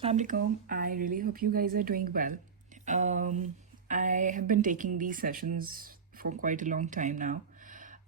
Assalamualaikum. I really hope you guys are doing well. I have been taking these sessions for quite a long time now.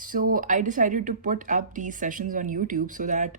So I decided to put up these sessions on YouTube so that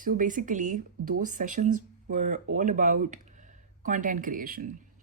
So basically those sessions were all about content creation.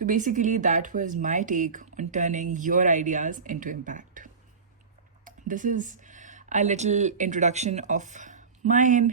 So basically that was my take on turning your ideas into impact. This is a little introduction of mine,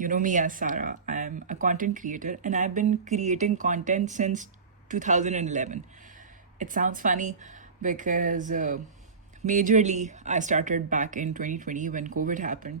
you know me as Sarah. I am a content creator and I've been creating content since 2011. It sounds funny because majorly I started back in 2020 when COVID happened.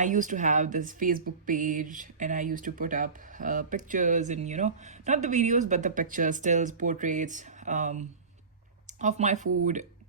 I used to have this Facebook page and I used to put up pictures and not the videos but the pictures, stills, portraits of my food,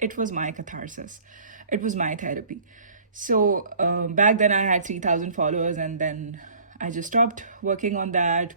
It was my catharsis. It was my therapy. So back then I had 3,000 followers and then I just stopped working on that.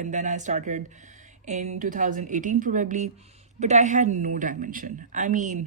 and then I started in 2018 probably. But I had no dimension. I mean,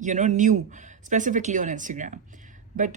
new, specifically on Instagram. But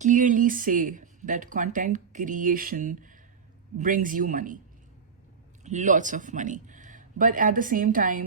clearly say that content creation brings you money, lots of money. But at the same time,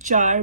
4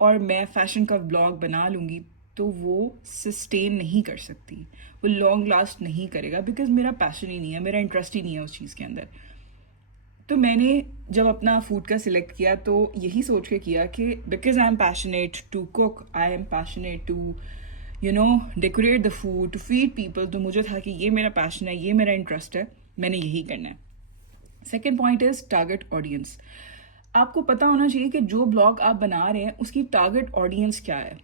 اور میں fashion کا blog بنا لوں گی تو وہ sustain نہیں کر سکتی, وہ لانگ لاسٹ نہیں کرے گا, بیکاز میرا پیشن ہی نہیں ہے, میرا انٹرسٹ ہی نہیں ہے اس چیز کے اندر. تو میں نے جب اپنا فوڈ کا سلیکٹ کیا تو یہی سوچ کے کیا کہ because I am passionate to cook, I am passionate to decorate the food, to feed people, تو مجھے تھا کہ یہ میرا پیشن ہے, یہ میرا انٹرسٹ ہے, میں نے یہی کرنا ہے. Second point is target audience. آپ کو پتہ ہونا چاہیے کہ جو بلاگ آپ بنا رہے ہیں اس کی ٹارگیٹ آڈینس کیا ہے.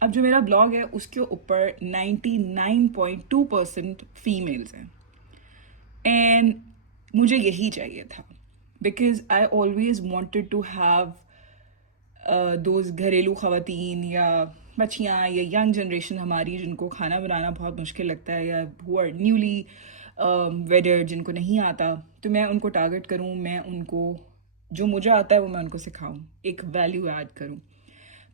اب جو میرا بلاگ ہے اس کے اوپر 99.2% فیمیلز ہیں, اینڈ مجھے یہی چاہیے تھا, because I always wanted to have those گھریلو خواتین یا بچیاں یا ینگ جنریشن ہماری جن کو کھانا بنانا بہت مشکل لگتا ہے, یا ہو آر نیولی ویڈر, جن کو نہیں آتا, تو میں ان کو ٹارگیٹ کروں, میں ان کو جو مجھے آتا ہے وہ میں ان کو سکھاؤں, ایک ویلیو ایڈ کروں.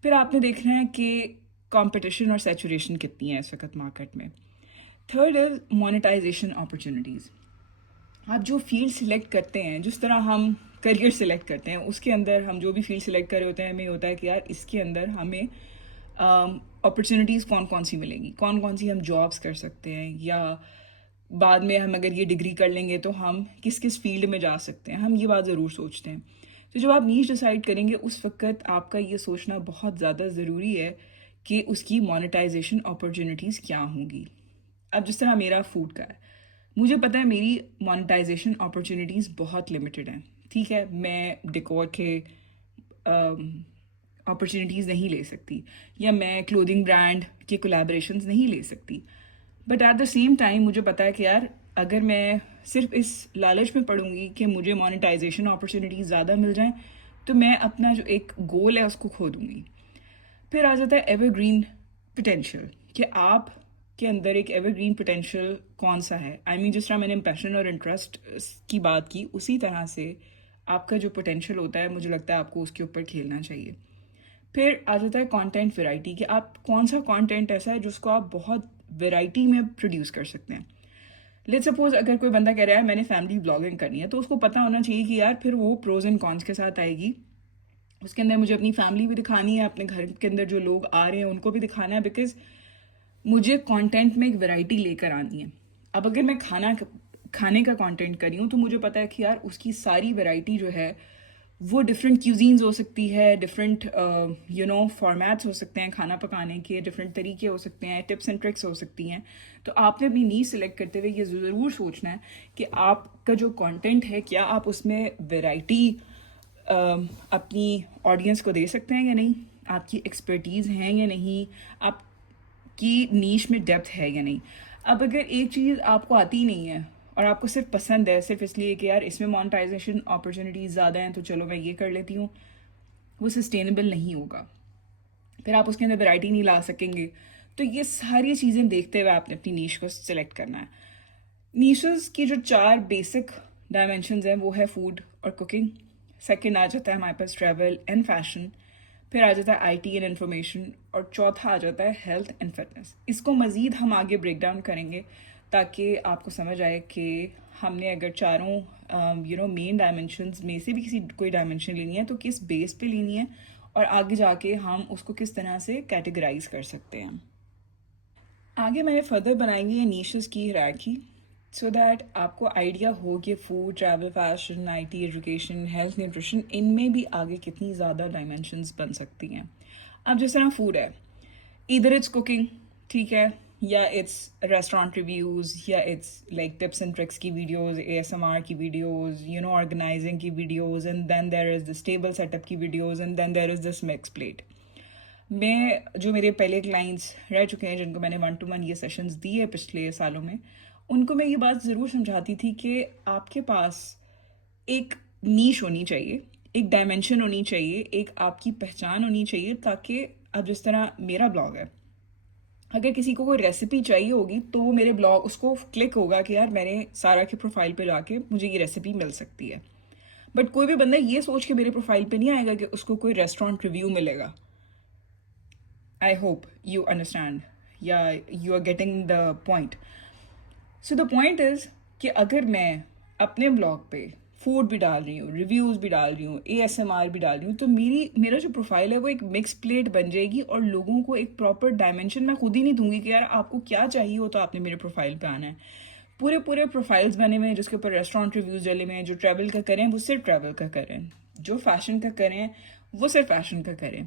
پھر آپ نے دیکھنا ہے کہ کمپٹیشن اور سیچوریشن کتنی ہے اس وقت مارکیٹ میں. Third is monetization opportunities. آپ جو فیلڈ سلیکٹ کرتے ہیں, جس طرح ہم کریئر سلیکٹ کرتے ہیں, اس کے اندر ہم جو بھی فیلڈ سلیکٹ کر رہے ہوتے ہیں ہمیں ہوتا ہے کہ یار اس کے اندر ہمیں اپرچونیٹیز کون کون سی ملیں گی, کون کون سی ہم جابس کر سکتے ہیں, یا بعد میں ہم اگر یہ ڈگری کر لیں گے تو ہم کس کس فیلڈ میں جا سکتے ہیں, ہم یہ بات ضرور سوچتے ہیں. تو جب آپ نیش ڈیسائیڈ کریں گے اس وقت آپ کا یہ سوچنا بہت زیادہ ضروری ہے کہ اس کی مونیٹائزیشن اپرچونیٹیز کیا ہوں گی. اب جس طرح میرا فوڈ کا ہے, مجھے پتہ ہے میری مونیٹائزیشن اپرچونیٹیز بہت لمیٹڈ ہیں, ٹھیک ہے, میں ڈیکور کے اپرچونیٹیز نہیں لے سکتی, یا میں کلودنگ برانڈ کے کولیبریشنز نہیں لے سکتی, but at the same time مجھے پتہ ہے کہ یار اگر میں صرف اس لالچ میں پڑوں گی کہ مجھے مونیٹائزیشن اپرچونیٹیز زیادہ مل جائیں تو میں اپنا جو ایک گول ہے اس کو کھو دوں گی. پھر آ جاتا ہے ایور گرین پوٹینشیل, کہ آپ کے اندر ایک ایور گرین پوٹینشیل کون سا ہے. آئی مین جس طرح میں نے پیشن اور انٹرسٹ کی بات کی, اسی طرح سے آپ کا جو پوٹینشیل ہوتا ہے مجھے لگتا ہے آپ کو اس کے اوپر کھیلنا چاہیے. پھر آ جاتا ہے کانٹینٹ ویرائٹی, کہ آپ کون سا کانٹینٹ ایسا ہے جس کو آپ بہت ویرائٹی میں پروڈیوس کر سکتے ہیں. لیٹ سپوز اگر کوئی بندہ کہہ رہا ہے میں نے فیملی بلاگنگ کرنی ہے, تو اس کو پتہ ہونا چاہیے کہ یار پھر وہ پروز اینڈ کونس کے ساتھ آئے گی. اس کے اندر مجھے اپنی فیملی بھی دکھانی ہے, اپنے گھر کے اندر جو لوگ آ رہے ہیں ان کو بھی دکھانا ہے, بیکاز مجھے کانٹینٹ میں ایک ویرائٹی لے کر آنی ہے. اب اگر میں کھانے کا کانٹینٹ کری ہوں تو مجھے پتہ ہے کہ یار اس کی ساری ویرائٹی جو ہے وہ ڈفرینٹ کیوزینز ہو سکتی ہے, ڈفرینٹ فارمیٹس ہو سکتے ہیں کھانا پکانے کے, ڈفرینٹ طریقے ہو سکتے ہیں, ٹپس اینڈ ٹرکس ہو سکتی ہیں. تو آپ نے اپنی نیچ سلیکٹ کرتے ہوئے یہ ضرور سوچنا ہے کہ آپ کا جو کانٹینٹ ہے کیا آپ اس میں ویرائٹی اپنی آڈینس کو دے سکتے ہیں یا نہیں, آپ کی ایکسپرٹیز ہیں یا نہیں, آپ کی نیش میں ڈیپتھ ہے یا نہیں. اب اگر ایک چیز آپ کو آتی نہیں ہے اور آپ کو صرف پسند ہے صرف اس لیے کہ یار اس میں مونیٹائزیشن اپرچونیٹیز زیادہ ہیں تو چلو میں یہ کر لیتی ہوں, وہ سسٹینیبل نہیں ہوگا, پھر آپ اس کے اندر ویرائٹی نہیں لا سکیں گے. تو یہ ساری چیزیں دیکھتے ہوئے آپ نے اپنی نیش کو سلیکٹ کرنا ہے. نیشز کی جو 4 بیسک ڈائمینشنز ہیں وہ ہے فوڈ اور کوکنگ, سیکنڈ آ جاتا ہے ہمارے پاس ٹریول اینڈ فیشن, پھر آ جاتا ہے آئی ٹی اینڈ انفارمیشن, اور چوتھا آ جاتا ہے ہیلتھ اینڈ فٹنس. اس کو مزید ہم آگے بریک ڈاؤن کریں گے تاکہ آپ کو سمجھ آئے کہ ہم نے اگر چاروں مین ڈائمینشنز میں سے بھی کوئی ڈائمینشن لینی ہے تو کس بیس پہ لینی ہے, اور آگے جا کے ہم اس کو کس طرح سے کیٹیگرائز کر سکتے ہیں. آگے میں نے فردر بنائی ہوئی ہے نیشز کی ہیرارکی, سو دیٹ آپ کو آئیڈیا ہو کہ food, travel, fashion, I T, education, health, nutrition, ان میں بھی آگے کتنی زیادہ ڈائمینشنز بن سکتی ہیں. اب جس طرح فوڈ ہے, ادھر اٹس کوکنگ, ٹھیک ہے, یا اٹس ریسٹورانٹ ریویوز, یا it's like tips and tricks کی ویڈیوز, ASMR کی ویڈیوز, آرگنائزنگ کی videos, and then there is this table set up کی videos, and then there is this mix plate. میں جو میرے پہلے کلائنٹس رہ چکے ہیں جن کو میں نے 1-to-1 یہ سیشنز دیے پچھلے سالوں میں, ان کو میں یہ بات ضرور سمجھاتی تھی کہ آپ کے پاس ایک نیش ہونی چاہیے, ایک ڈائمینشن ہونی چاہیے, ایک آپ کی پہچان ہونی چاہیے, تاکہ اب جس طرح میرا بلاگ ہے, اگر کسی کو کوئی ریسیپی چاہیے ہوگی تو وہ میرے بلاگ اس کو کلک ہوگا کہ یار میں نے سارا کے پروفائل پہ جا کے مجھے یہ ریسیپی مل سکتی ہے. بٹ کوئی بھی بندہ یہ سوچ کے میرے پروفائل پہ نہیں آئے گا کہ اس کو کوئی ریسٹورانٹ ریویو ملے گا. I hope you understand. Yeah, you are getting the point. So the point is کہ اگر میں اپنے بلاگ پہ فوڈ بھی ڈال رہی ہوں, ریویوز بھی ڈال رہی ہوں, ASMR بھی ڈال رہی ہوں, تو میرا جو پروفائل ہے وہ ایک مکس پلیٹ بن جائے گی, اور لوگوں کو ایک پراپر ڈائمینشن میں خود ہی نہیں دوں گی کہ یار آپ کو کیا چاہیے ہو تو آپ نے میرے پروفائل پہ آنا ہے. پورے پروفائلز بنے ہوئے ہیں جس کے اوپر ریسٹورانٹ ریویوز ڈلے ہوئے ہیں. جو ٹریول کا کریں وہ صرف ٹریول کا کریں, جو فیشن کا کریں وہ صرف فیشن کا کریں.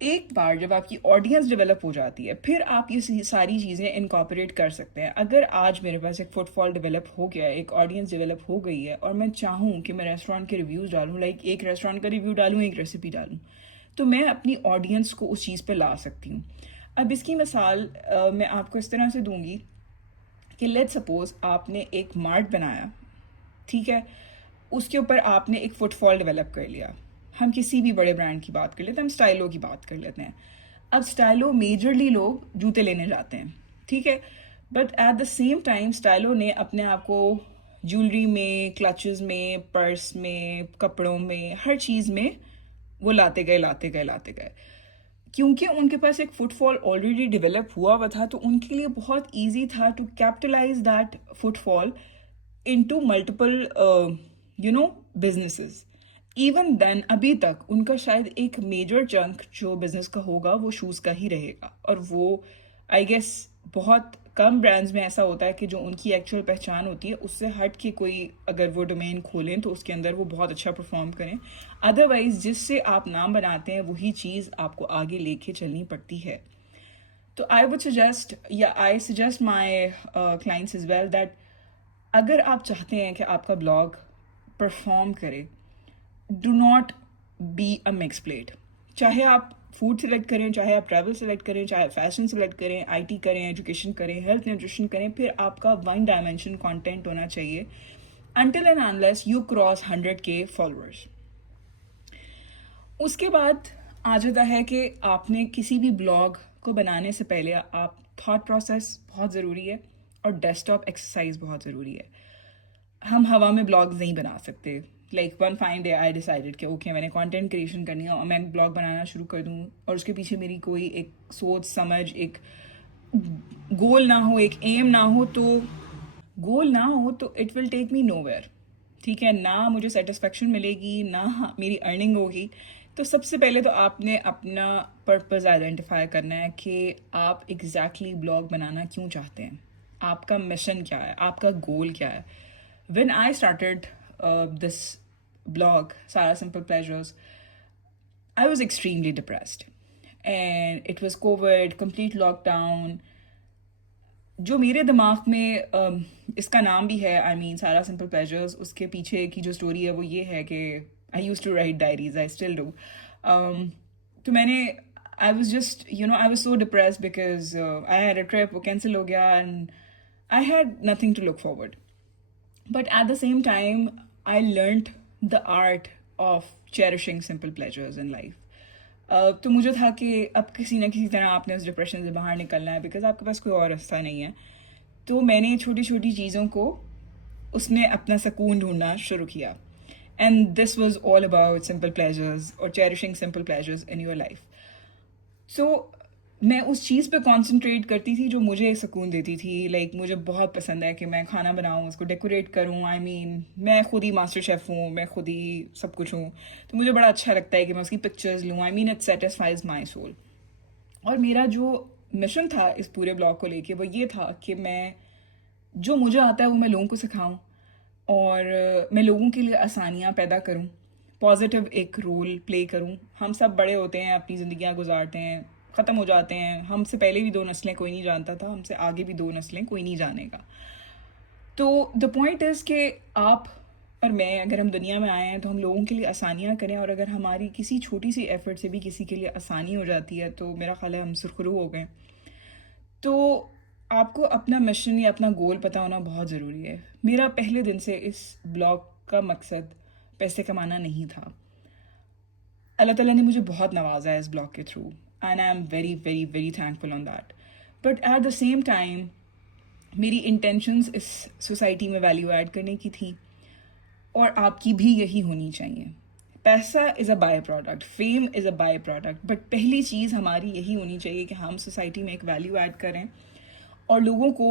ایک بار جب آپ کی آڈینس ڈیولپ ہو جاتی ہے پھر آپ یہ ساری چیزیں انکارپوریٹ کر سکتے ہیں. اگر آج میرے پاس ایک فٹ فال ڈیولپ ہو گیا ہے, ایک آڈینس ڈیولپ ہو گئی ہے, اور میں چاہوں کہ میں ریسٹورانٹ کے ریویوز ڈالوں, لائک ایک ریسٹورانٹ کا ریویو ڈالوں, ایک ریسیپی ڈالوں, تو میں اپنی آڈینس کو اس چیز پہ لا سکتی ہوں. اب اس کی مثال میں آپ کو اس طرح سے دوں گی کہ لیٹ سپوز آپ نے ایک مارٹ بنایا, ٹھیک ہے, اس کے اوپر آپ نے ایک فٹ فال ڈیولپ کر لیا. ہم کسی بھی بڑے برانڈ کی بات کر لیتے ہیں, ہم اسٹائلو کی بات کر لیتے ہیں. اب اسٹائلو میجرلی لوگ جوتے لینے جاتے ہیں, ٹھیک ہے, but at the same time Stylo نے اپنے آپ کو جولری میں, کلچز میں, پرس میں, کپڑوں میں, ہر چیز میں وہ لاتے گئے کیونکہ ان کے پاس ایک فٹ فال آلریڈی ڈیولپ ہوا تھا. تو ان کے لیے بہت ایزی تھا to capitalize that footfall into multiple businesses. Even then ابھی تک ان کا شاید ایک میجر چنک جو بزنس کا ہوگا وہ شوز کا ہی رہے گا, اور وہ آئی گیس بہت کم برانڈز میں ایسا ہوتا ہے کہ جو ان کی ایکچوئل پہچان ہوتی ہے اس سے ہٹ کے کوئی اگر وہ ڈومین کھولیں تو اس کے اندر وہ بہت اچھا پرفارم کریں. ادروائز جس سے آپ نام بناتے ہیں وہی چیز آپ کو آگے لے کے چلنی پڑتی ہے. تو I suggest my clients as well that اگر آپ چاہتے ہیں کہ آپ کا بلاگ پرفارم کرے, do not be a mix plate. چاہے آپ فوڈ سلیکٹ کریں, چاہے آپ ٹریول سلیکٹ کریں, چاہے فیشن سلیکٹ کریں, IT کریں, ایجوکیشن کریں, ہیلتھ نیوٹریشن کریں, پھر آپ کا ون ڈائمینشن کانٹینٹ ہونا چاہیے until and unless you cross 100K followers. اس کے بعد آ جاتا ہے کہ آپ نے کسی بھی بلاگ کو بنانے سے پہلے آپ تھاٹ پروسیس بہت ضروری ہے, اور ڈیسک ٹاپ ایکسرسائز بہت ضروری ہے. ہم ہوا میں بلاگز نہیں بنا سکتے. Like one fine day I decided کہ اوکے میں نے کانٹینٹ کریشن کرنی ہے اور میں بلاگ بنانا شروع کر دوں, اور اس کے پیچھے میری کوئی ایک سوچ سمجھ, ایک گول نہ ہو, ایک ایم نہ ہو, تو it will take me know where. ٹھیک ہے, نہ مجھے سیٹسفیکشن ملے گی, نہ میری ارننگ ہوگی. تو سب سے پہلے تو آپ نے اپنا پرپز آئیڈینٹیفائی کرنا ہے کہ آپ ایگزیکٹلی بلاگ بنانا کیوں چاہتے ہیں, آپ کا مشن کیا ہے, آپ کا گول کیا ہے. When I started this blog, Sara Simple Pleasures, I was extremely depressed. And it was COVID, complete lockdown. جو میرے دماغ میں اس کا نام بھی ہے, سارا سمپل پلیجرز, اس کے پیچھے کی جو اسٹوری ہے وہ یہ ہے کہ I used to write diaries, I still do. تو میں نے I was so depressed because I had a trip, وہ cancel ہو گیا, and I had nothing to look forward. But at the same time, I learned the art of cherishing simple pleasures in life. تو مجھے تھا کہ اب کسی نہ کسی طرح آپ نے اس ڈپریشن سے باہر نکلنا ہے, بیکاز آپ کے پاس کوئی اور راستہ نہیں ہے. تو میں نے چھوٹی چھوٹی چیزوں کو اس میں اپنا سکون ڈھونڈنا شروع کیا. And this was all about simple pleasures اور cherishing simple pleasures in your life. So میں اس چیز پہ کانسنٹریٹ کرتی تھی جو مجھے سکون دیتی تھی. لائک مجھے بہت پسند ہے کہ میں کھانا بناؤں, اس کو ڈیکوریٹ کروں. میں خود ہی ماسٹر شیف ہوں, میں خود ہی سب کچھ ہوں, تو مجھے بڑا اچھا لگتا ہے کہ میں اس کی پکچرز لوں. It satisfies my civil. اور میرا جو مشن تھا اس پورے بلاگ کو لے کے وہ یہ تھا کہ میں جو مجھے آتا ہے وہ میں لوگوں کو سکھاؤں, اور میں لوگوں کے لیے آسانیاں پیدا کروں, پازیٹیو ایک رول پلے کروں. ہم سب بڑے ہوتے ہیں, اپنی زندگیاں گزارتے ہیں, ختم ہو جاتے ہیں. ہم سے پہلے بھی 2 نسلیں کوئی نہیں جانتا تھا, ہم سے آگے بھی 2 نسلیں کوئی نہیں جانے گا. تو دا پوائنٹ از کہ آپ اور میں اگر ہم دنیا میں آئے ہیں تو ہم لوگوں کے لیے آسانیاں کریں, اور اگر ہماری کسی چھوٹی سی ایفرٹ سے بھی کسی کے لیے آسانی ہو جاتی ہے تو میرا خیال ہے ہم سرخرو ہو گئے. تو آپ کو اپنا مشن یا اپنا گول پتہ ہونا بہت ضروری ہے. میرا پہلے دن سے اس بلاگ کا مقصد پیسے کمانا نہیں تھا. اللہ تعالیٰ نے مجھے بہت نوازا ہے اس بلاگ کے through, and I am very very very thankful on that. But at the same time میری انٹینشنز اس سوسائٹی میں ویلیو ایڈ کرنے کی تھیں, اور آپ کی بھی یہی ہونی چاہیے. پیسہ از اے بائی پروڈکٹ, فیم is a by product, but پہلی چیز ہماری یہی ہونی چاہیے کہ ہم سوسائٹی میں ایک ویلیو ایڈ کریں اور لوگوں کو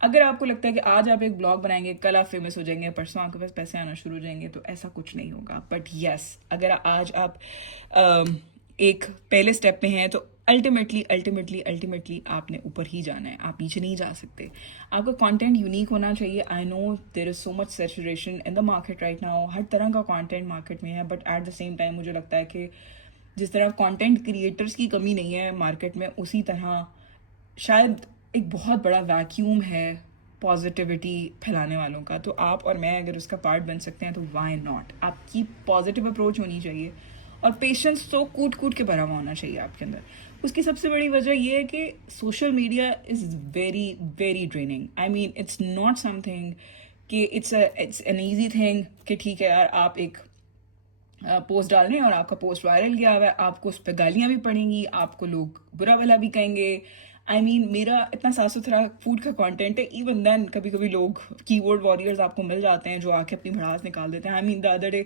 اگر آپ کو لگتا ہے کہ آج آپ ایک بلاگ بنائیں گے, کل آپ فیمس ہو جائیں گے, پرسوں آپ کے پاس پیسے آنا شروع ہو جائیں گے, تو ایسا کچھ نہیں ہوگا. بٹ یس, اگر آج آپ ایک پہلے اسٹیپ پہ ہیں تو الٹیمیٹلی آپ نے اوپر ہی جانا ہے, آپ نیچے نہیں جا سکتے. آپ کا کانٹینٹ یونیک ہونا چاہیے. I know there is so much saturation in the market right now, ہر طرح کا کانٹینٹ مارکیٹ میں ہے, but at the same time مجھے لگتا ہے کہ جس طرح کانٹینٹ کریٹرس کی کمی نہیں ہے مارکیٹ میں, اسی طرح شاید ایک بہت بڑا ویکیوم ہے پازیٹیوٹی پھیلانے والوں کا. تو آپ اور میں اگر اس کا پارٹ بن سکتے ہیں تو وائی ناٹ. آپ کی پازیٹیو اپروچ ہونی چاہیے, اور پیشنس تو کوٹ کے بھرا ہوا ہونا چاہیے آپ کے اندر. اس کی سب سے بڑی وجہ یہ ہے کہ social media is very very draining. I mean it's not something کہ اٹس این ایزی تھنگ کہ ٹھیک ہے یار آپ ایک پوسٹ ڈال رہے ہیں اور آپ کا پوسٹ وائرل گیا ہوا ہے, آپ کو اس پہ گالیاں بھی پڑیں گی, آپ کو لوگ برا بھلا بھی کہیں گے. آئی مین میرا اتنا صاف ستھرا فوڈ کا کانٹینٹ ہے, ایون دین کبھی کبھی لوگ کی ورڈ واریئرز آپ کو مل جاتے ہیں جو آ کے اپنی بھڑاس نکال دیتے ہیں. I mean the other day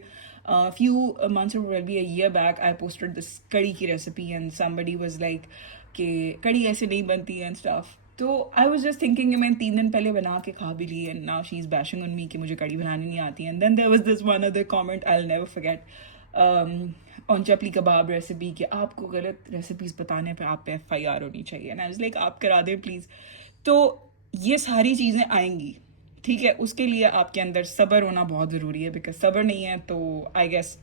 few months or maybe a year back I posted this کڑی کی recipe and somebody was like کہ کڑی ایسے نہیں بنتی ہے and stuff. تو I was just thinking کہ میں 3 دن پہلے بنا کے کھا بھی لی, and now she's bashing on me کہ مجھے کڑی بنانی نہیں آتی. And then there was this one other comment I'll never forget on chapli kebab recipe کہ آپ کو غلط ریسیپیز بتانے پہ آپ پہ FIR ہونی چاہیے. And I was like آپ کرا دیں پلیز. تو یہ ساری چیزیں آئیں گی, ٹھیک ہے, اس کے لیے آپ کے اندر صبر ہونا بہت ضروری ہے, بیکاز صبر نہیں ہے تو آئی گیس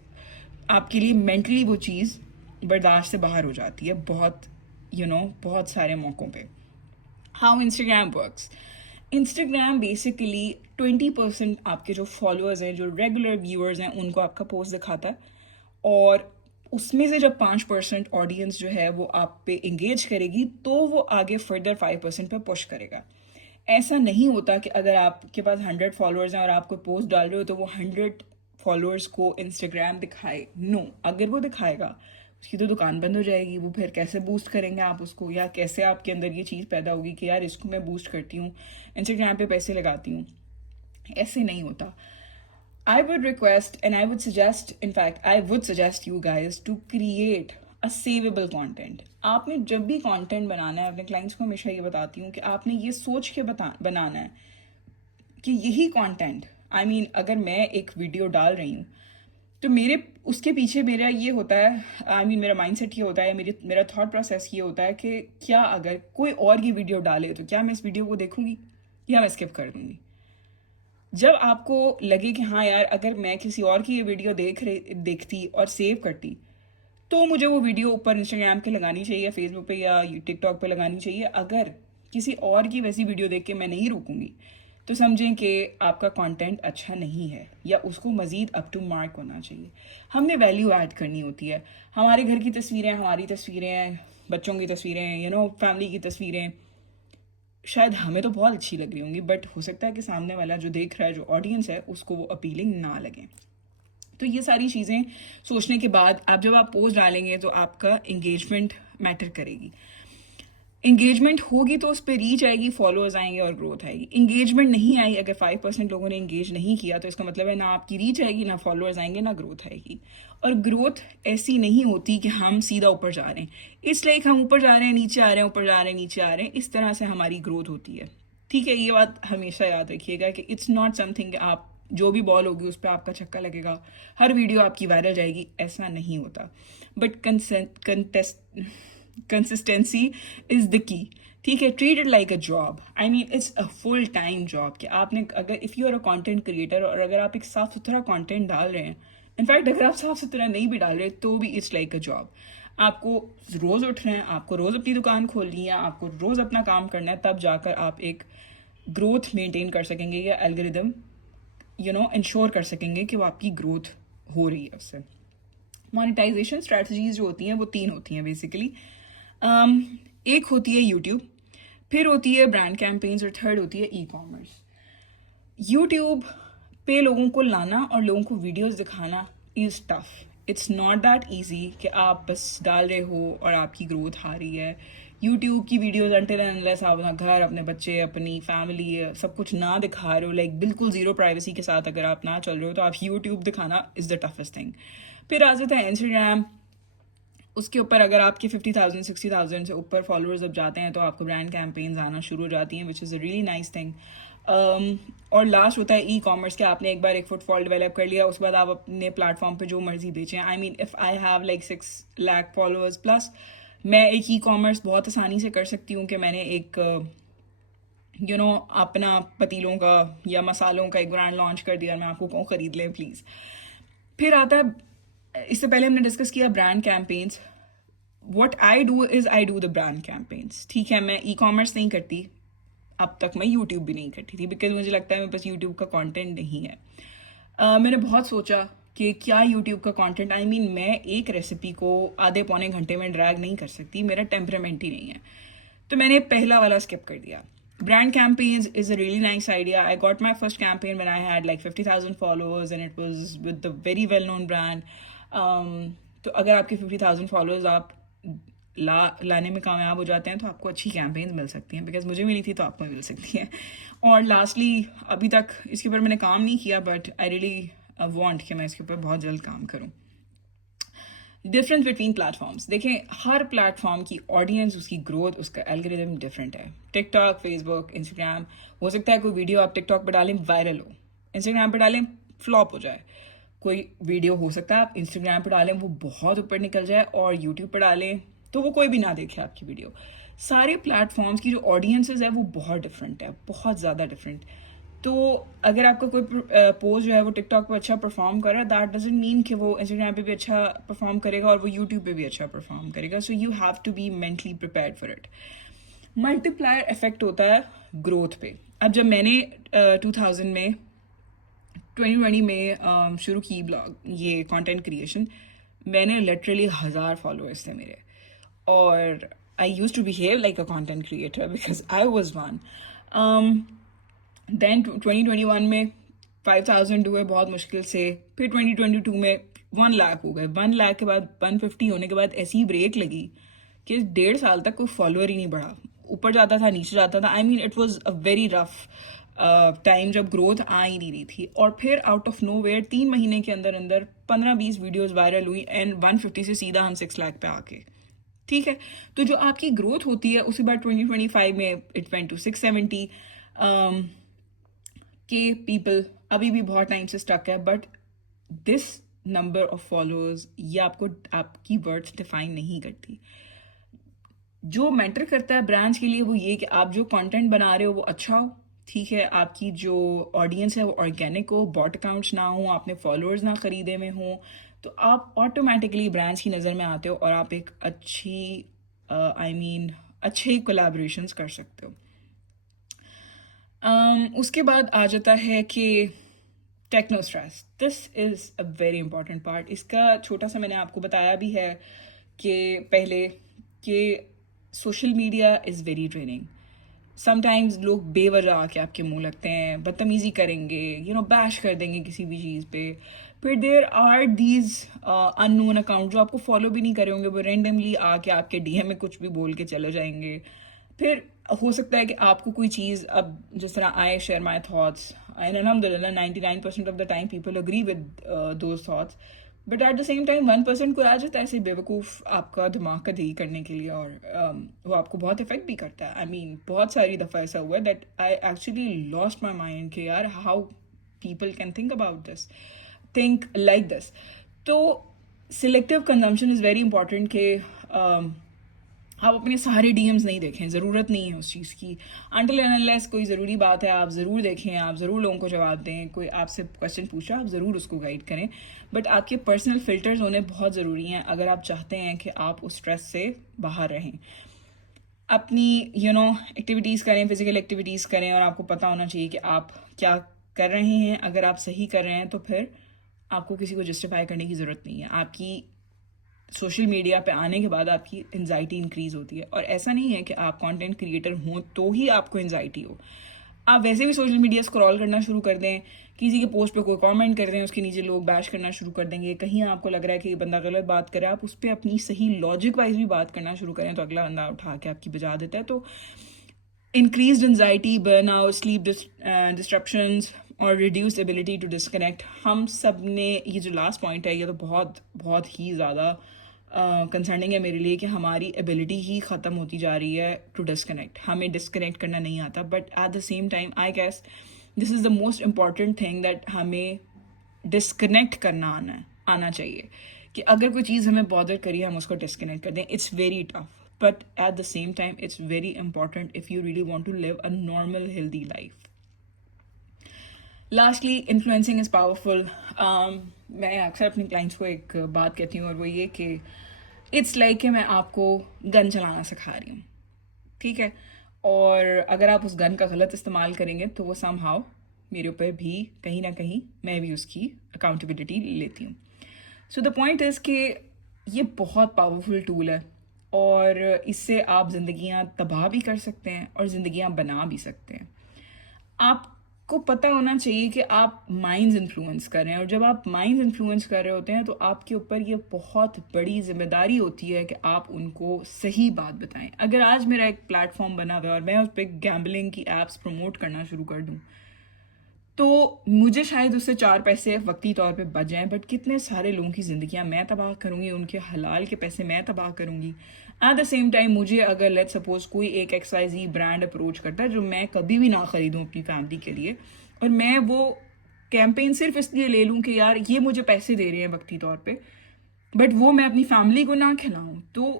آپ کے لیے مینٹلی وہ چیز برداشت سے باہر ہو جاتی ہے بہت بہت سارے موقعوں پہ. How Instagram works. Instagram basically 20% آپ کے جو فالوورز ہیں, جو ریگولر ویورز ہیں, ان کو آپ کا پوسٹ دکھاتا ہے, اور اس میں سے جب 5% آڈینس جو ہے وہ آپ پہ انگیج کرے گی تو وہ آگے فردر 5% پہ پش کرے گا. ایسا نہیں ہوتا کہ اگر آپ کے پاس 100 فالوورز ہیں اور آپ کو پوسٹ ڈال رہے ہو تو وہ 100 فالوورز کو انسٹاگرام دکھائے. نو, اگر وہ دکھائے گا اس کی تو دکان بند ہو جائے گی. وہ پھر کیسے بوسٹ کریں گے آپ اس کو, یا کیسے آپ کے اندر یہ چیز پیدا ہوگی کہ یار اس کو میں بوسٹ کرتی ہوں, انسٹاگرام پہ پیسے لگاتی ہوں. ایسے نہیں ہوتا. I would request and I would suggest, in fact, I would suggest you guys to create a savable content. آپ نے جب بھی کانٹینٹ بنانا ہے, اپنے کلائنٹس کو ہمیشہ یہ بتاتی ہوں کہ آپ نے یہ سوچ کے بنانا ہے کہ یہی کانٹینٹ, آئی مین اگر میں ایک ویڈیو ڈال رہی ہوں تو میرے اس کے پیچھے میرا یہ ہوتا ہے, آئی مین میرا مائنڈ سیٹ یہ ہوتا ہے, میرا تھاٹ پروسیس یہ ہوتا ہے کہ کیا اگر کوئی اور یہ ویڈیو ڈالے تو کیا میں اس ویڈیو کو دیکھوں گی یا میں اسکپ کر دوں گی. جب آپ کو لگے کہ ہاں یار اگر میں کسی اور کی یہ ویڈیو دیکھتی اور سیو کرتی تو مجھے وہ ویڈیو اوپر انسٹاگرام پہ لگانی چاہیے, فیس بک پہ یا ٹک ٹاک پہ لگانی چاہیے. اگر کسی اور کی ویسی ویڈیو دیکھ کے میں نہیں روکوں گی تو سمجھیں کہ آپ کا کانٹینٹ اچھا نہیں ہے, یا اس کو مزید اپ ٹو مارک ہونا چاہیے. ہم نے ویلیو ایڈ کرنی ہوتی ہے. ہمارے گھر کی تصویریں, ہماری تصویریں, بچوں کی تصویریں, فیملی کی تصویریں شاید ہمیں تو بہت اچھی لگ رہی ہوں گی, بٹ ہو سکتا ہے کہ سامنے والا جو دیکھ رہا ہے, جو آڈینس ہے, اس کو وہ اپیلنگ نہ لگیں. تو یہ ساری چیزیں سوچنے کے بعد جب آپ پوسٹ ڈالیں گے تو آپ کا انگیجمنٹ میٹر کرے گی. انگیجمنٹ ہوگی تو اس پہ ریچ آئے گی, فالوورز آئیں گے اور گروتھ آئے گی. انگیجمنٹ نہیں آئی, اگر 5% لوگوں نے انگیج نہیں کیا تو اس کا مطلب ہے نہ آپ کی ریچ آئے گی, نہ فالوورز آئیں گے, نہ گروتھ آئے گی. اور گروتھ ایسی نہیں ہوتی کہ ہم سیدھا اوپر جا رہے ہیں, اس لیے ہم اوپر جا رہے ہیں نیچے آ رہے ہیں, اوپر جا رہے ہیں نیچے آ رہے ہیں. اس طرح سے ہماری گروتھ ہوتی ہے, ٹھیک ہے. یہ بات ہمیشہ یاد رکھیے گا کہ اٹس ناٹ سم تھنگ کہ آپ جو بھی بال ہوگی اس پہ آپ کا چھکا لگے گا, ہر ویڈیو آپ کی وائرل جائے گی, ایسا نہیں ہوتا. بٹ کنسسٹینسی از دا کی, ٹھیک ہے. Treat it like a job, I mean it's a full time job. کہ آپ نے اگر if you are a content creator اور اگر آپ ایک صاف ستھرا کانٹینٹ ڈال رہے ہیں, انفیکٹ اگر آپ صاف ستھرا نہیں بھی ڈال رہے تو بھی اٹس لائک اے جاب. آپ کو روز اٹھنا ہے, آپ کو روز اپنی دکان کھولنی ہے, آپ کو روز اپنا کام کرنا ہے, تب جا کر آپ ایک گروتھ مینٹین کر سکیں گے, یا الگوریدم انشور کر سکیں گے کہ وہ آپ کی گروتھ ہو رہی ہے اس سے. مانیٹائزیشن اسٹریٹجیز جو ہوتی ہیں وہ 3 ہوتی ہیں بیسیکلی. ایک ہوتی ہے یوٹیوب, پھر ہوتی ہے برانڈ کیمپینز, اور تھرڈ ہوتی ہے ای کامرس. یوٹیوب پہ لوگوں کو لانا اور لوگوں کو ویڈیوز دکھانا is tough. It's not that easy کہ آپ بس ڈال رہے ہو اور آپ کی گروتھ آ رہی ہے. یوٹیوب کی ویڈیوز انٹل اینڈ انلیس آپ اپنا گھر, اپنے بچے, اپنی فیملی سب کچھ نہ دکھا رہے ہو, لائک بالکل زیرو پرائیویسی کے ساتھ اگر آپ نہ چل رہے ہو, تو آپ یوٹیوب دکھانا از دا ٹفسٹ تھنگ. پھر آ جاتا ہے انسٹاگرام. اس کے اوپر اگر آپ کے 50,000 60,000 سے اوپر فالوورز اب جاتے ہیں تو آپ کو برانڈ کیمپینز آنا شروع ہو جاتی ہیں, وچ از اے ریئلی نائس تھنگ. اور لاسٹ ہوتا ہے ای کامرس کہ آپ نے ایک بار ایک فٹ فال ڈیولپ کر لیا, اس کے بعد آپ اپنے پلیٹ فارم پہ جو مرضی بیچیں. I mean if I have like 6 lakh followers plus, میں ایک ای کامرس بہت آسانی سے کر سکتی ہوں کہ میں نے ایک اپنا پتیلوں کا یا مسالوں کا ایک برانڈ لانچ کر دیا, میں آپ کو کہوں خرید لیں پلیز. پھر آتا ہے, اس سے پہلے ہم نے ڈسکس کیا brand campaigns. What I do is I do the brand campaigns. ٹھیک ہے, میں ای کامرس نہیں کرتی, اب تک میں یوٹیوب بھی نہیں کرتی تھی بیکاز مجھے لگتا ہے میرے پاس یوٹیوب کا کانٹینٹ نہیں ہے. میں نے بہت سوچا کہ کیا یوٹیوب کا کانٹینٹ, آئی مین میں ایک ریسیپی کو آدھے پونے گھنٹے میں ڈریگ نہیں کر سکتی, میرا ٹیمپرامنٹ ہی نہیں ہے. تو میں نے پہلا والا اسکپ کر دیا. Brand campaigns is a really nice idea. I got my first campaign when I had like 50,000 followers and it was with a very well-known brand. تو اگر آپ کے 50,000 فالوورز آپ لانے میں کامیاب ہو جاتے ہیں تو آپ کو اچھی کیمپینز مل سکتی ہیں, بیکاز مجھے ملی تھی تو آپ کو مل سکتی ہیں. اور لاسٹلی, ابھی تک اس کے اوپر میں نے کام نہیں کیا, بٹ آئی ریئلی وانٹ کہ میں اس کے اوپر بہت جلد کام کروں. Difference between platforms. دیکھیں, ہر پلیٹ فارم کی آڈینس, اس کی گروتھ, اس کا الگوریتھم ڈفرینٹ ہے. TikTok, Facebook, Instagram, ہو سکتا ہے کوئی ویڈیو آپ ٹک ٹاک پہ ڈالیں وائرل ہو, انسٹاگرام پہ ڈالیں فلاپ ہو جائے. کوئی ویڈیو ہو سکتا ہے آپ انسٹاگرام پہ ڈالیں وہ بہت اوپر نکل جائے, اور یوٹیوب پہ ڈالیں تو وہ کوئی بھی نہ دیکھے آپ کی ویڈیو. سارے پلیٹ فارمس کی جو آڈینسز ہے وہ بہت ڈفرینٹ ہے, بہت زیادہ ڈفرینٹ. تو اگر آپ کا کوئی پوسٹ جو ہے وہ ٹک ٹاک پہ اچھا پرفارم کر رہا ہے, دیٹ ڈزنٹ مین کہ وہ انسٹاگرام پہ بھی اچھا پرفارم کرے گا اور وہ یوٹیوب پہ بھی اچھا پرفارم کرے گا. So you have to be mentally prepared for it. Multi effect ہوتا ہے گروتھ پہ. اب جب میں نے 2020 میں شروع کی یہ کانٹینٹ کریشن, میں نے لٹرلی 1,000 فالوورس تھے میرے, اور I used to behave like a content creator because I was one. Then 2021 میں 5,000 ہوئے بہت مشکل سے. پھر 2022 میں 1 لاکھ ہو گئے. 1 لاکھ کے بعد 150 ہونے کے بعد ایسی بریک لگی کہ 1.5 سال تک کوئی فالوور ہی نہیں بڑھا, اوپر جاتا تھا نیچے جاتا تھا. I mean it was a very rough time جب گروتھ آ ہی نہیں رہی تھی. اور پھر آؤٹ آف نو ویئر 3 مہینے کے اندر اندر 15-20 ویڈیوز وائرل ہوئی, اینڈ 150 سے سیدھا ہم 6 لاکھ پہ آ کے. ٹھیک ہے, تو جو آپ کی گروتھ ہوتی ہے اس کے بعد 2025 میں اٹ وینٹ ٹو 670 کہ پیپل ابھی بھی بہت ٹائم سے اسٹک ہے. But this number of followers یہ آپ کو آپ کی ورڈس ڈیفائن نہیں کرتی. جو میٹر کرتا ہے برانڈس کے لیے وہ یہ کہ آپ جو کانٹینٹ بنا رہے ہو وہ اچھا ہو. ٹھیک ہے, آپ کی جو آڈینس ہے وہ آرگینک ہو, باٹ اکاؤنٹس نہ ہوں, آپ نے فالوورز نہ خریدے میں ہوں, تو آپ آٹومیٹکلی برانڈس کی نظر میں آتے ہو اور آپ ایک اچھی اچھے کولیبریشنس کر سکتے ہو. اس کے بعد آ جاتا ہے کہ techno stress. This is a very important part. اس کا چھوٹا سا میں نے آپ کو بتایا بھی ہے کہ پہلے کہ social media is very draining. Some times لوگ بے وجہ آ کے آپ کے منہ لگتے ہیں, بدتمیزی کریں گے, بیش کر دیں گے کسی بھی چیز پہ. پھر there are these unknown account جو آپ کو فالو بھی نہیں کرے ہوں گے, وہ رینڈملی آ کے آپ کے ڈی ایم میں کچھ بھی بول کے چلے جائیں گے. پھر ہو سکتا ہے کہ آپ کو کوئی چیز, اب جس طرح I share my thoughts, and الحمد للہ 99% of the time people agree with those thoughts, but at the same time 1% کو آ جاتا ہے ایسے بیوقوف آپ کا دماغ کا دہی کرنے کے لیے, اور وہ آپ کو بہت افیکٹ بھی کرتا ہے. آئی مین بہت ساری دفعہ ایسا ہوا ہے that I actually lost my mind کہ یار how people can think about this, think like this. تو selective consumption is very important کہ آپ اپنے سارے ڈی ایمز نہیں دیکھیں, ضرورت نہیں ہے اس چیز کی. انٹل اینڈ انلیس کوئی ضروری بات ہے آپ ضرور دیکھیں, آپ ضرور لوگوں کو جواب دیں. کوئی آپ سے کوشچن پوچھا آپ ضرور اس کو گائڈ کریں, بٹ آپ کے پرسنل فلٹرز ہونے بہت ضروری ہیں اگر آپ چاہتے ہیں کہ آپ اس اسٹریس سے باہر رہیں. اپنی ایکٹیویٹیز کریں, فزیکل ایکٹیویٹیز کریں, اور آپ کو پتہ ہونا چاہیے کہ آپ کیا کر رہے ہیں. اگر آپ صحیح کر رہے ہیں تو پھر آپ کو کسی کو جسٹیفائی کرنے کی ضرورت نہیں ہے. آپ کی سوشل میڈیا پہ آنے کے بعد آپ کی انزائٹی انکریز ہوتی ہے, اور ایسا نہیں ہے کہ آپ کانٹینٹ کریٹر ہوں تو ہی آپ کو انزائٹی ہو. آپ ویسے بھی سوشل میڈیا اسکرول کرنا شروع کر دیں, کسی کے پوسٹ پہ کوئی کامنٹ کر دیں, اس کے نیچے لوگ بیش کرنا شروع کر دیں گے. کہیں آپ کو لگ رہا ہے کہ یہ بندہ غلط بات کرے, آپ اس پہ اپنی صحیح لاجک وائز بھی بات کرنا شروع کریں تو اگلا بندہ اٹھا کے آپ کی بجا دیتا ہے. تو increased anxiety, burn out, sleep disruptions اور ریڈیوسڈ ایبلٹی ٹو ڈسکنیکٹ, ہم سب نے یہ جو لاسٹ پوائنٹ ہے یہ تو بہت بہت ہی زیادہ کنسرننگ ہے میرے لیے کہ ہماری ایبلٹی ہی ختم ہوتی جا رہی ہے ٹو ڈسکنیکٹ. ہمیں ڈسکنیکٹ کرنا نہیں آتا, but at the same time I guess this is the most important thing that ہمیں ڈسکنیکٹ کرنا آنا چاہیے, کہ اگر کوئی چیز ہمیں بادر کری ہم اس کو ڈسکنیکٹ کر دیں. It's very tough, but at the same time it's very important if you really want to live a normal healthy life. Lastly, influencing is powerful. میں اکثر اپنے کلائنٹس کو ایک بات کہتی ہوں, اور وہ یہ کہ اٹس لائک کہ میں آپ کو گن چلانا سکھا رہی ہوں, ٹھیک ہے, اور اگر آپ اس گن کا غلط استعمال کریں گے تو وہ سم ہاؤ میرے اوپر بھی کہیں نہ کہیں میں بھی اس کی اکاؤنٹیبلٹی لیتی ہوں. سو دا پوائنٹ از کہ یہ بہت پاورفل ٹول ہے, اور اس سے آپ زندگیاں تباہ بھی کر سکتے ہیں اور زندگیاں بنا بھی سکتے ہیں. آپ کو پتہ ہونا چاہیے کہ آپ مائنڈز انفلوئنس کر رہے ہیں, اور جب آپ مائنڈز انفلوئنس کر رہے ہوتے ہیں تو آپ کے اوپر یہ بہت بڑی ذمہ داری ہوتی ہے کہ آپ ان کو صحیح بات بتائیں. اگر آج میرا ایک پلیٹ فارم بنا ہوا ہے اور میں اس پہ گیمبلنگ کی ایپس پروموٹ کرنا شروع کر دوں تو مجھے شاید اس سے 4 پیسے وقتی طور پہ بچ جائیں, بٹ کتنے سارے لوگوں کی زندگیاں میں تباہ کروں گی, ان کے حلال کے پیسے میں تباہ کروں گی. ایٹ دا سیم ٹائم مجھے اگر لیٹ سپوز کوئی ایک XYZ برانڈ اپروچ کرتا ہے جو میں کبھی بھی نہ خریدوں اپنی فیملی کے لیے, اور میں وہ کیمپین صرف اس لیے لے لوں کہ یار یہ مجھے پیسے دے رہے ہیں وقتی طور پہ, بٹ وہ میں اپنی فیملی کو نہ کھلاؤں, تو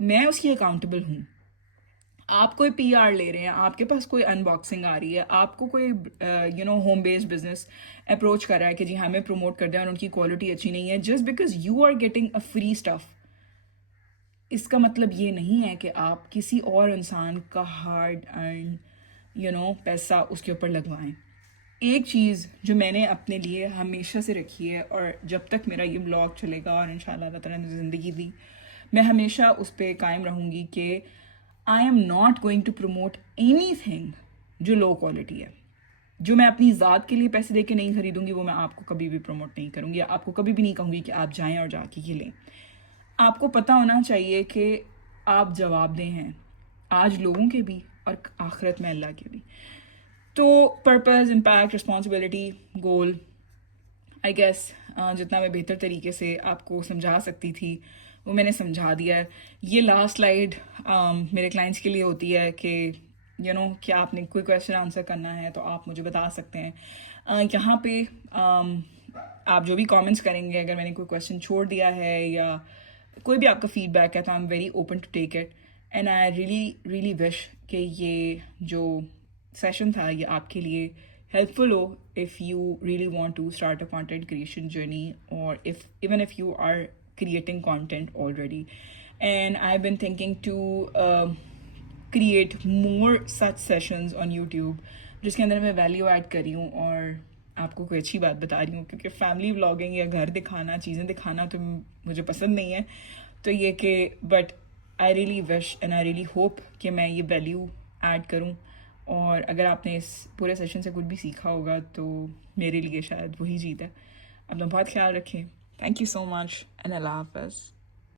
میں اس کی اکاؤنٹیبل ہوں. آپ کوئی PR لے رہے ہیں, آپ کے پاس کوئی ان باکسنگ آ رہی ہے, آپ کو کوئی ہوم بیسڈ بزنس اپروچ کر رہا ہے کہ جی ہمیں پروموٹ کر دیں اور ان کی کوالٹی اچھی نہیں ہے, just because you are getting a free stuff, اس کا مطلب یہ نہیں ہے کہ آپ کسی اور انسان کا ہارڈ ارنڈ پیسہ اس کے اوپر لگوائیں. ایک چیز جو میں نے اپنے لیے ہمیشہ سے رکھی ہے, اور جب تک میرا یہ بلاگ چلے گا اور انشاءاللہ اللہ تعالیٰ نے زندگی دی, میں ہمیشہ اس پہ قائم رہوں گی کہ I am not going to promote anything جو لو کوالٹی ہے. جو میں اپنی ذات کے لیے پیسے دے کے نہیں خریدوں گی وہ میں آپ کو کبھی بھی پروموٹ نہیں کروں گی, یا آپ کو کبھی بھی نہیں کہوں گی کہ آپ جائیں اور جا کے یہ لیں. آپ کو پتہ ہونا چاہیے کہ آپ جواب دہ ہیں, آج لوگوں کے بھی اور آخرت میں اللہ کے بھی. تو purpose, impact, responsibility, goal, I guess جتنا میں بہتر طریقے سے آپ کو سمجھا سکتی تھی وہ میں نے سمجھا دیا ہے. یہ لاسٹ سلائیڈ میرے کلائنٹس کے لیے ہوتی ہے کہ کیا آپ نے کوئی کویشچن آنسر کرنا ہے تو آپ مجھے بتا سکتے ہیں. یہاں پہ آپ جو بھی کامنٹس کریں گے, اگر میں نے کوئی کویشچن چھوڑ دیا ہے یا کوئی بھی آپ کا فیڈ بیک ہے تو I am very open to take it, and I really wish کہ یہ جو سیشن تھا یہ آپ کے لیے ہیلپفل ہو if you really want to start a content creation journey, or even if you are creating content already. And I've been thinking to create more such sessions on YouTube جس کے اندر میں value add کری ہوں اور آپ کو کوئی اچھی بات بتا رہی ہوں, کیونکہ فیملی ولاگنگ یا گھر دکھانا, چیزیں دکھانا تو مجھے پسند نہیں ہے. تو یہ کہ but I really wish and I really hope کہ میں یہ ویلیو ایڈ کروں, اور اگر آپ نے اس پورے سیشن سے کچھ بھی سیکھا ہوگا تو میرے لیے شاید وہی جیت ہے. اپنا بہت خیال رکھیں. Thank you so much and اللہ حافظ.